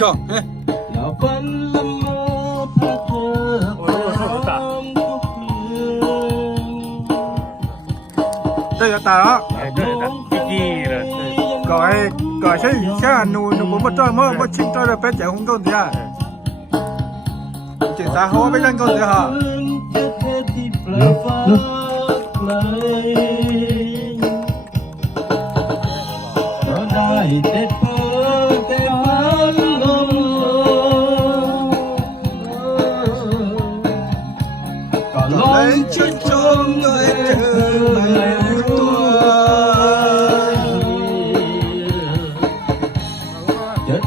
con đây là tà đó gọi xe nụ cũng một trò mơ một chín trò là phải chạy không con gì à chỉ ta hô với lên con gì hả lấy chút chôn người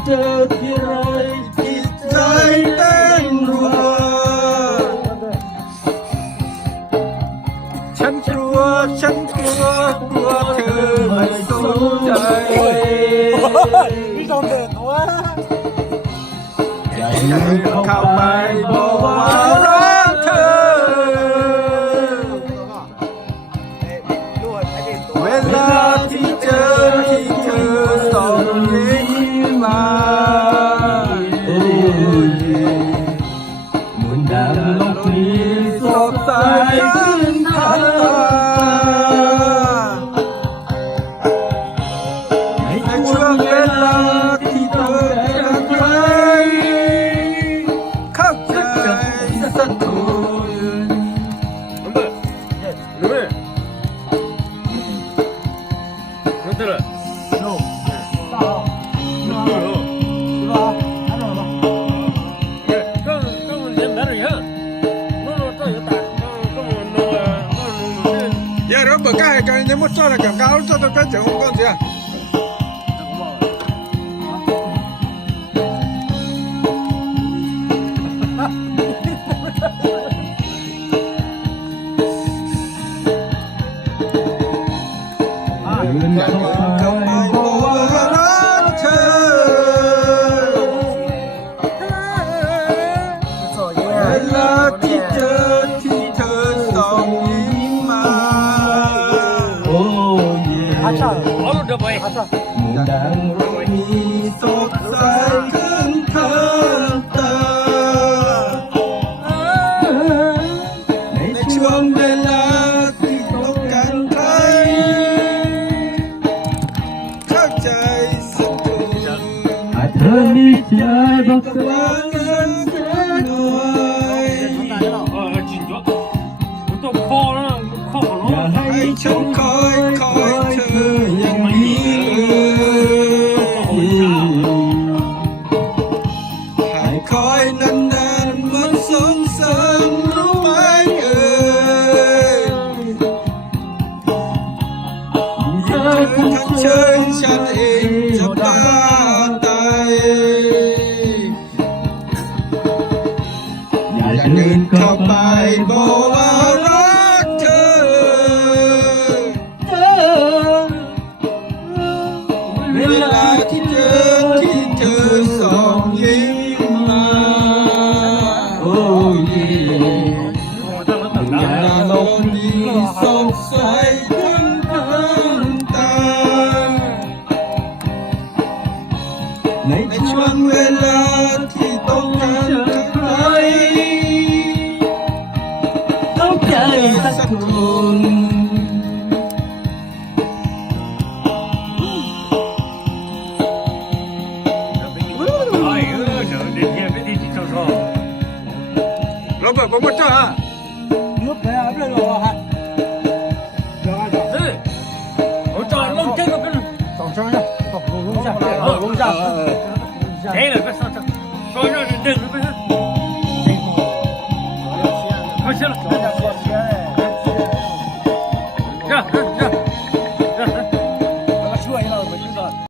chờ thì trái tên rùa chân rùa của thơ mày sống trời khao bài bỏ hóa thơเวลาที่เธอส่องยิ้มมาเหมือนดังนกมีสดใสขึ้นทันตาในช่วงเวลาที่เธอจากไปเข้าใจสักคนgiờ đó bữa cái nếu một cho là cảm cáo cho tôi cái chẳng con gì àดังรถมีสดใสขึ้นเธอตาในช่วงเวลาที่ตกกันใครเข้าใจสักคนเธอมีใจบอกว่าเงินแค่หน่อยอย่าให้ฉันคอยเธออย่างนี้คอยนานๆมันสงสารรู้ไหมเอ่ยเธอทักเชิญฉันเองจะบ้าตายอยากเดินเข้าไปบอกว่ารักเธอเวลาที่เธอส่องยิ้มโลกนี้สดใสขึ้นทันตาในช่วงเวลาที่ต้องการใครต้องใจสักคนเราแบบว่าไม่จ้าnước này áp lên rồi hả? Được rồi. Gì? Ôi trời lông chết rồi cái. Tổng cho nhá. Tổng lông ra. Lông ra. Thế rồi cái sao? Coi nó đừng nó mới hết. Thôi chết rồi. Kìa.